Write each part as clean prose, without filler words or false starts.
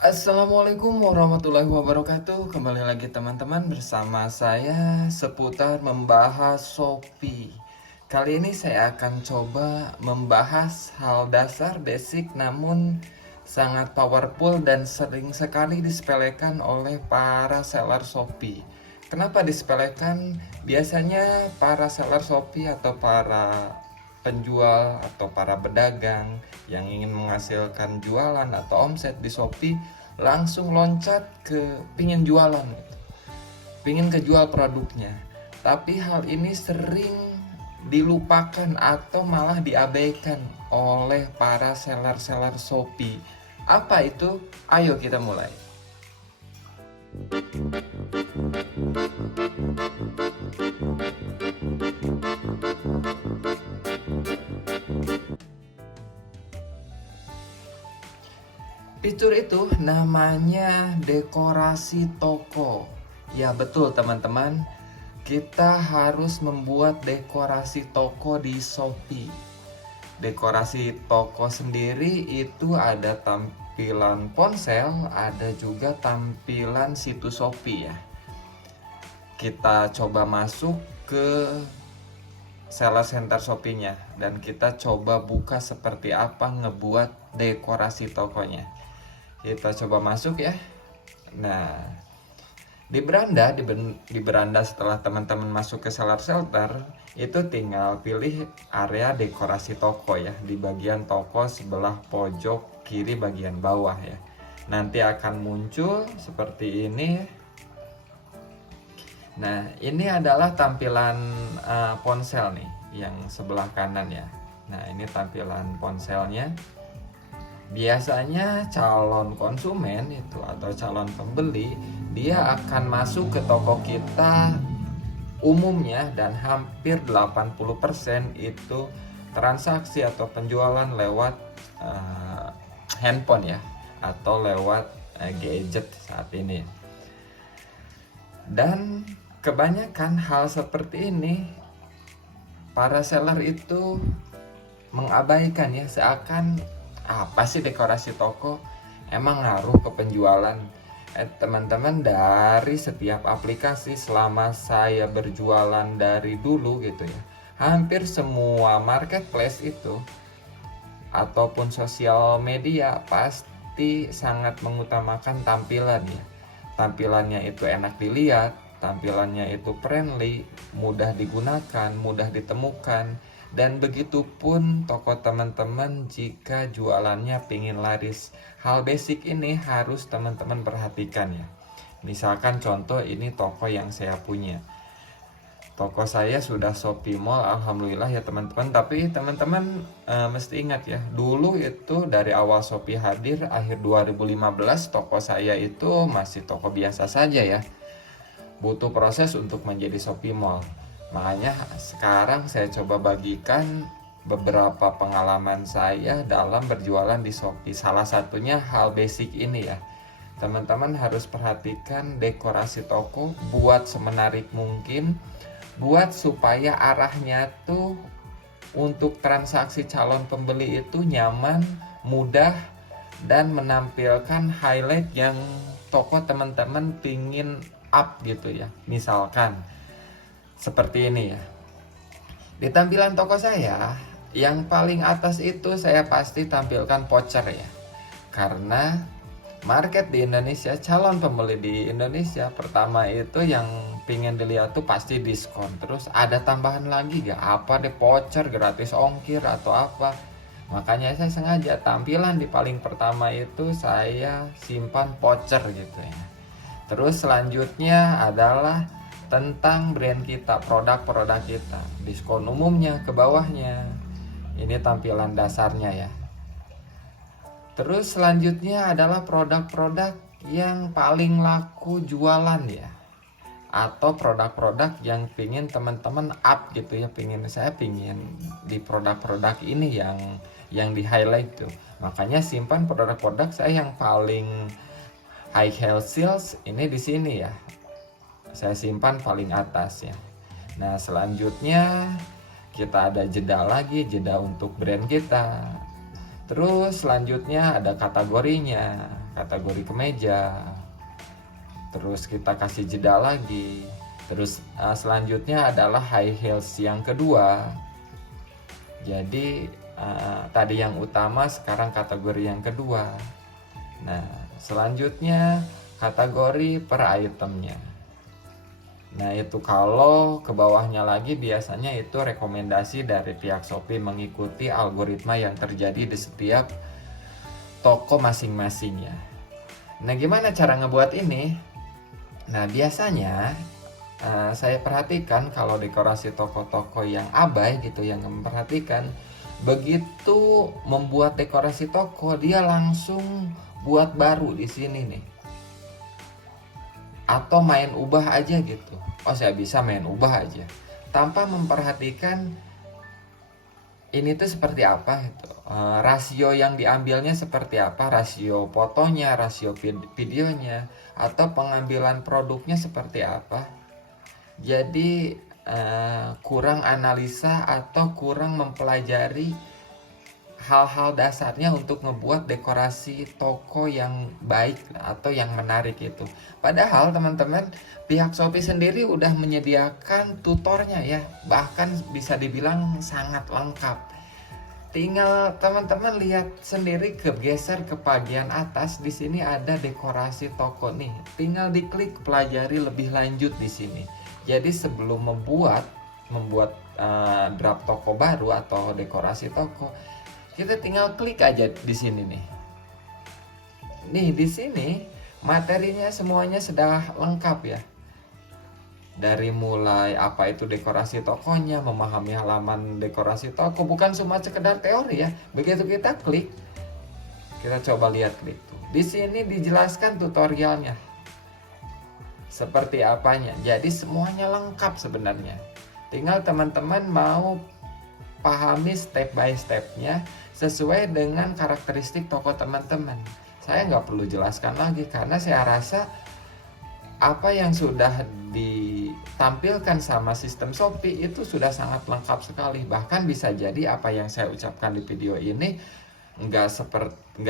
Assalamualaikum warahmatullahi wabarakatuh. Kembali lagi teman-teman bersama saya seputar membahas Shopee. Kali ini saya akan coba membahas hal dasar basic namun sangat powerful dan sering sekali disepelekan oleh para seller Shopee. Kenapa disepelekan? Biasanya para seller Shopee atau para penjual atau para pedagang yang ingin menghasilkan jualan atau omset di Shopee langsung loncat ke pingin jualan gitu. Pingin kejual produknya. Tapi hal ini sering dilupakan atau malah diabaikan oleh para seller-seller Shopee. Apa itu? Ayo kita mulai. Fitur itu namanya dekorasi toko. Ya betul teman-teman, kita harus membuat dekorasi toko di Shopee. Dekorasi toko sendiri itu ada tampilan ponsel, ada juga tampilan situs Shopee ya. Kita coba masuk ke seller center Shopee-nya dan kita coba buka seperti apa ngebuat dekorasi tokonya. Kita coba masuk ya. Nah, di beranda setelah teman-teman masuk ke seller center, itu tinggal pilih area dekorasi toko ya, di bagian toko sebelah pojok kiri bagian bawah ya. Nanti akan muncul seperti ini. Nah, ini adalah tampilan ponsel nih yang sebelah kanan ya. Nah, ini tampilan ponselnya. Biasanya calon konsumen itu atau calon pembeli dia akan masuk ke toko kita umumnya dan hampir 80% itu transaksi atau penjualan lewat handphone ya atau lewat gadget saat ini. Dan kebanyakan hal seperti ini para seller itu mengabaikan ya, seakan apa sih dekorasi toko emang ngaruh ke penjualan. Teman-teman, dari setiap aplikasi selama saya berjualan dari dulu gitu ya, hampir semua marketplace itu ataupun sosial media pasti sangat mengutamakan tampilan ya. Tampilannya itu enak dilihat, tampilannya itu friendly, mudah digunakan, mudah ditemukan. Dan begitu pun toko teman-teman jika jualannya pingin laris. Hal basic ini harus teman-teman perhatikan ya. Misalkan contoh ini toko yang saya punya. Toko saya sudah Shopee Mall, alhamdulillah ya teman-teman. Tapi teman-teman mesti ingat ya, dulu itu dari awal Shopee hadir akhir 2015 toko saya itu masih toko biasa saja ya. Butuh proses untuk menjadi Shopee Mall. Makanya sekarang saya coba bagikan beberapa pengalaman saya dalam berjualan di Shopee. Salah satunya hal basic ini ya. Teman-teman harus perhatikan dekorasi toko, buat semenarik mungkin, buat supaya arahnya tuh untuk transaksi calon pembeli itu nyaman, mudah, dan menampilkan highlight yang toko teman-teman pingin up gitu ya. Misalkan seperti ini ya. Di tampilan toko saya, yang paling atas itu saya pasti tampilkan voucher ya. Karena market di Indonesia, calon pembeli di Indonesia pertama itu yang pingin dilihat tuh pasti diskon. Terus ada tambahan lagi gak? Apa deh, voucher, gratis ongkir atau apa. Makanya saya sengaja tampilan di paling pertama itu saya simpan voucher gitu ya. Terus selanjutnya adalah tentang brand kita, produk-produk kita, diskon umumnya ke bawahnya. Ini tampilan dasarnya ya. Terus selanjutnya adalah produk-produk yang paling laku jualan ya, atau produk-produk yang pingin teman-teman up gitu ya, saya pingin di produk-produk ini yang di highlight tuh. Makanya simpan produk-produk saya yang paling high sales ini di sini ya. Saya simpan paling atas ya. Nah, selanjutnya kita ada jeda lagi, jeda untuk brand kita. Terus selanjutnya ada kategorinya. kategori kemeja, terus kita kasih jeda lagi. Terus selanjutnya adalah high heels yang kedua. Jadi tadi yang utama, sekarang kategori yang kedua. Nah, selanjutnya kategori per itemnya. Nah, itu kalau ke bawahnya lagi biasanya itu rekomendasi dari pihak Shopee mengikuti algoritma yang terjadi di setiap toko masing-masing ya. Nah, gimana cara ngebuat ini? Nah, biasanya saya perhatikan kalau dekorasi toko-toko yang abai gitu, yang memperhatikan, begitu membuat dekorasi toko dia langsung buat baru di sini nih, atau main ubah aja gitu. Oh, saya bisa main ubah aja tanpa memperhatikan ini tuh seperti apa gitu, rasio yang diambilnya seperti apa, rasio fotonya, rasio videonya, atau pengambilan produknya seperti apa. Jadi kurang analisa atau kurang mempelajari hal-hal dasarnya untuk ngebuat dekorasi toko yang baik atau yang menarik itu. Padahal teman-teman, pihak Shopee sendiri udah menyediakan tutornya ya, bahkan bisa dibilang sangat lengkap. Tinggal teman-teman lihat sendiri, geser ke bagian atas, di sini ada dekorasi toko nih. Tinggal diklik, pelajari lebih lanjut di sini. Jadi sebelum membuat draft toko baru atau dekorasi toko, kita tinggal klik aja di sini nih. Nih di sini materinya semuanya sudah lengkap ya. Dari mulai apa itu dekorasi tokonya, memahami halaman dekorasi toko, bukan cuma sekedar teori ya. Begitu kita klik, kita coba lihat klik tuh. Di sini dijelaskan tutorialnya seperti apanya. Jadi semuanya lengkap sebenarnya. Tinggal teman-teman mau pahami step by stepnya sesuai dengan karakteristik toko teman-teman. Saya nggak perlu jelaskan lagi karena saya rasa apa yang sudah ditampilkan sama sistem Shopee itu sudah sangat lengkap sekali. Bahkan bisa jadi apa yang saya ucapkan di video ini nggak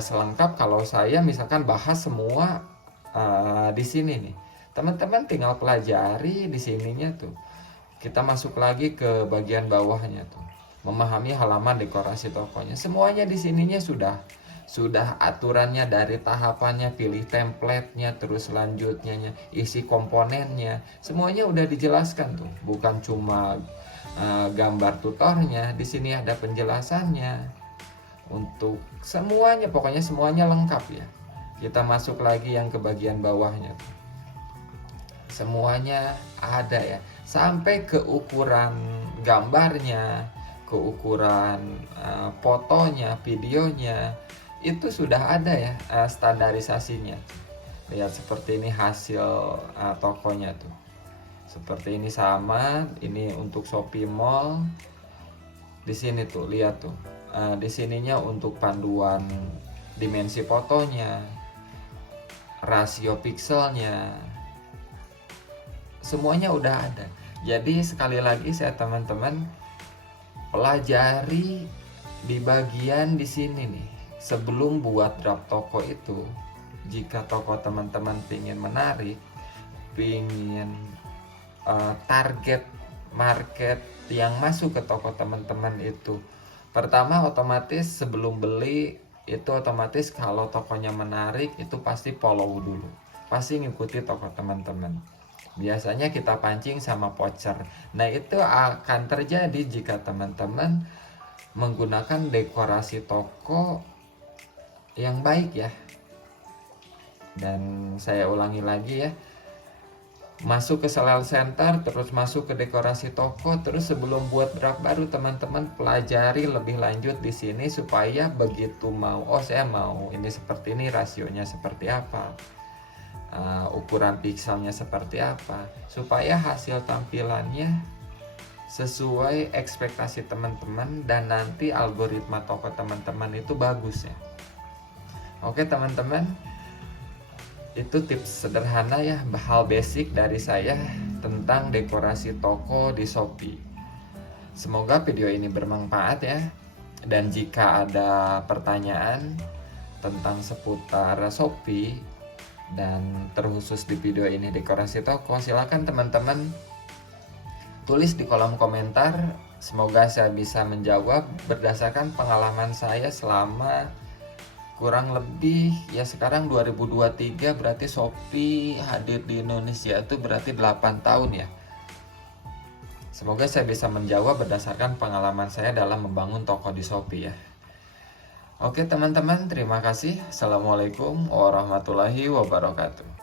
selengkap kalau saya misalkan bahas semua di sini nih. Teman-teman tinggal pelajari di sininya tuh. Kita masuk lagi ke bagian bawahnya tuh. Memahami halaman dekorasi tokonya. Semuanya di sininya sudah aturannya, dari tahapannya, pilih template-nya, terus selanjutnya isi komponennya. Semuanya udah dijelaskan tuh. Bukan cuma gambar tutornya, di sini ada penjelasannya. Untuk semuanya, pokoknya semuanya lengkap ya. Kita masuk lagi yang ke bagian bawahnya tuh. Semuanya ada ya, sampai ke ukuran gambarnya, ke ukuran fotonya, videonya, itu sudah ada ya standarisasinya. Lihat seperti ini hasil tokonya tuh. Seperti ini sama, ini untuk Shopee Mall. Di sini tuh lihat tuh, di sininya untuk panduan dimensi fotonya, rasio pixelnya, semuanya udah ada. Jadi sekali lagi saya teman-teman pelajari di bagian di sini nih. Sebelum buat draft toko itu, jika toko teman-teman pingin menarik, pingin target market yang masuk ke toko teman-teman itu, pertama otomatis sebelum beli itu otomatis kalau tokonya menarik itu pasti follow dulu, pasti ngikuti toko teman-teman. Biasanya kita pancing sama voucher. Nah, itu akan terjadi jika teman-teman menggunakan dekorasi toko yang baik ya. Dan saya ulangi lagi ya. Masuk ke Selal Center, terus masuk ke dekorasi toko, terus sebelum buat draft baru teman-teman pelajari lebih lanjut di sini supaya begitu mau, oh saya mau ini seperti ini, rasionya seperti apa, ukuran pixelnya seperti apa, supaya hasil tampilannya sesuai ekspektasi teman-teman dan nanti algoritma toko teman-teman itu bagus ya. Oke teman-teman, itu tips sederhana ya, hal basic dari saya tentang dekorasi toko di Shopee. Semoga video ini bermanfaat ya. Dan jika ada pertanyaan, tentang seputar Shopee dan terkhusus di video ini dekorasi toko, silakan teman-teman tulis di kolom komentar. Semoga saya bisa menjawab berdasarkan pengalaman saya selama kurang lebih ya sekarang 2023, berarti Shopee hadir di Indonesia itu berarti 8 tahun ya. Semoga saya bisa menjawab berdasarkan pengalaman saya dalam membangun toko di Shopee ya. Oke teman-teman, terima kasih. Assalamualaikum warahmatullahi wabarakatuh.